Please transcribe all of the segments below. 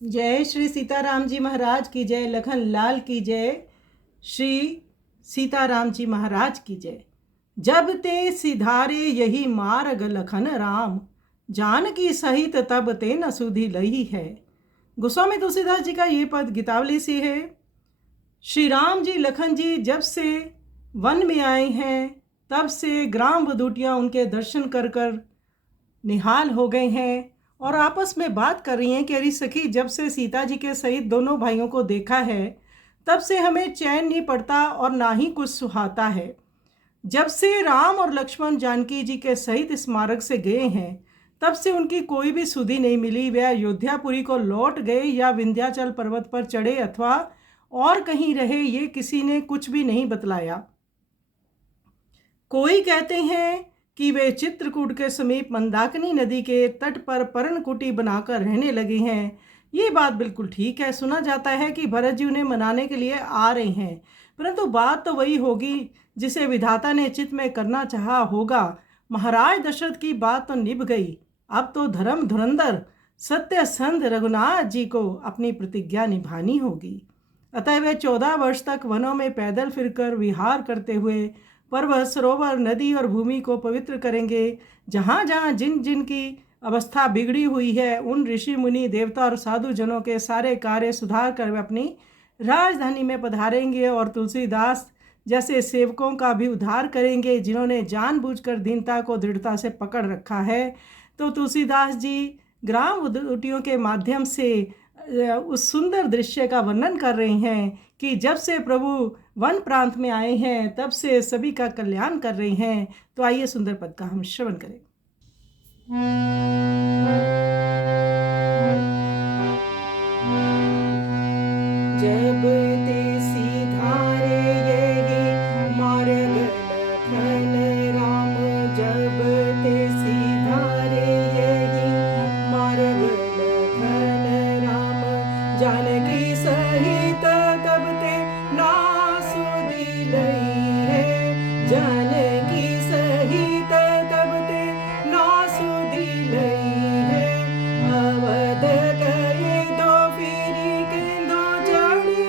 जय श्री सीताराम जी महाराज की जय। लखन लाल की जय। श्री सीताराम जी महाराज की जय। जब ते सिधारे यही मार्ग लखन राम, जानकी सहित तब ते न सुधि लही है। गोस्वामी तुलसीदास जी का ये पद गीतावली से है। श्री राम जी लखन जी जब से वन में आए हैं, तब से ग्राम बधूटियाँ उनके दर्शन कर कर निहाल हो गए हैं और आपस में बात कर रही हैं कि अरे सखी, जब से सीता जी के सहित दोनों भाइयों को देखा है, तब से हमें चैन नहीं पड़ता और ना ही कुछ सुहाता है। जब से राम और लक्ष्मण जानकी जी के सहित इस मार्ग से गए हैं, तब से उनकी कोई भी सुधि नहीं मिली। वे अयोध्यापुरी को लौट गए या विंध्याचल पर्वत पर चढ़े अथवा और कहीं रहे, ये किसी ने कुछ भी नहीं बतलाया। कोई कहते हैं कि वे चित्रकूट के समीप मंदाकिनी नदी के तट पर पर्णकुटी बनाकर रहने लगे हैं। ये बात बिल्कुल ठीक है। सुना जाता है कि भरत जी उन्हें मनाने के लिए आ रहे हैं, परंतु बात तो वही होगी जिसे विधाता ने चित्त में करना चाहा होगा। महाराज दशरथ की बात तो निभ गई, अब तो धर्म धुरंधर सत्यसंध रघुनाथ जी को अपनी प्रतिज्ञा निभानी होगी। अतः वे 14 वर्ष तक वनों में पैदल फिरकर विहार करते हुए पर्वत, सरोवर, नदी और भूमि को पवित्र करेंगे। जहाँ जहाँ जिन जिन की अवस्था बिगड़ी हुई है, उन ऋषि मुनि देवता और साधु जनों के सारे कार्य सुधार कर वे अपनी राजधानी में पधारेंगे और तुलसीदास जैसे सेवकों का भी उद्धार करेंगे, जिन्होंने जानबूझकर दीनता को दृढ़ता से पकड़ रखा है। तो तुलसीदास जी ग्राम उद्योटियों के माध्यम से उस सुंदर दृश्य का वर्णन कर रहे हैं कि जब से प्रभु वन प्रांत में आए हैं, तब से सभी का कल्याण कर रहे हैं। तो आइए सुंदर पद का हम श्रवण करें। जब ते सिधारे यही मार्ग लखन राम, जब ते सिधारे यही मार्ग लखन राम, जानकी सहित तब ते ना सुधि लही है। जानकी सहित तब ते ना सुधि लही है। अवध गए दो फिरी के दो जड़ी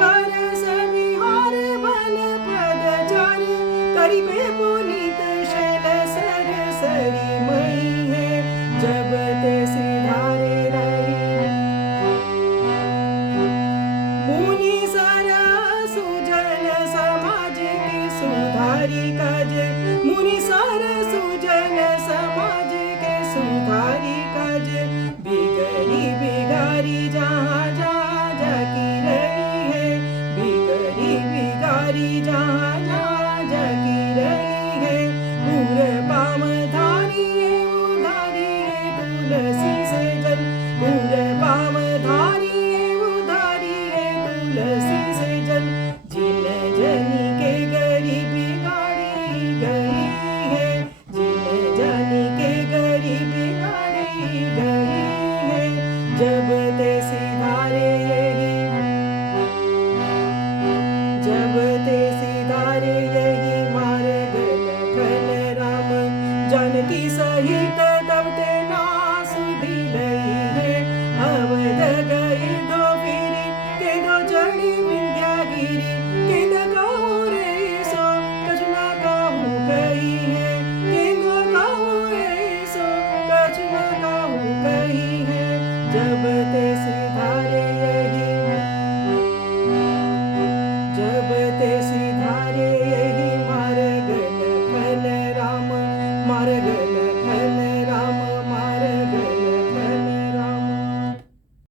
बरस बिहार बन पदचार करिबे पुनीत शैल सरसरी मई है जब ते सिधारे रही मुनि सर सुजन समाज के सुधारी काज मुनि सर सुजन समाज के सुधारी काज बिगड़ी बिगारी जहाँ जहाँ जाकी रही है बिगड़ी बिगारी जहाँ जहाँ जाकी रही है पूरे पाम धारिये उधारिये तुलसी से जल पूरे पाम धारिये उधारिये तुलसी से जल जिन जनी के गरीबी गाड़ी गई है जिन जनी के गरीबी गाड़ी गई है जब ते सिधारे यही जब ते सिधारे यही मार्ग लखन राम जानकी सहित तब ते नास दिलई है अवध गई दो फिरी के दो चढ़ी विंध्यागिरी के न कहूँ रे सो कछ न कहूँ कही है के न कहूँ रे सो कछ न कहूँ कही है जब ते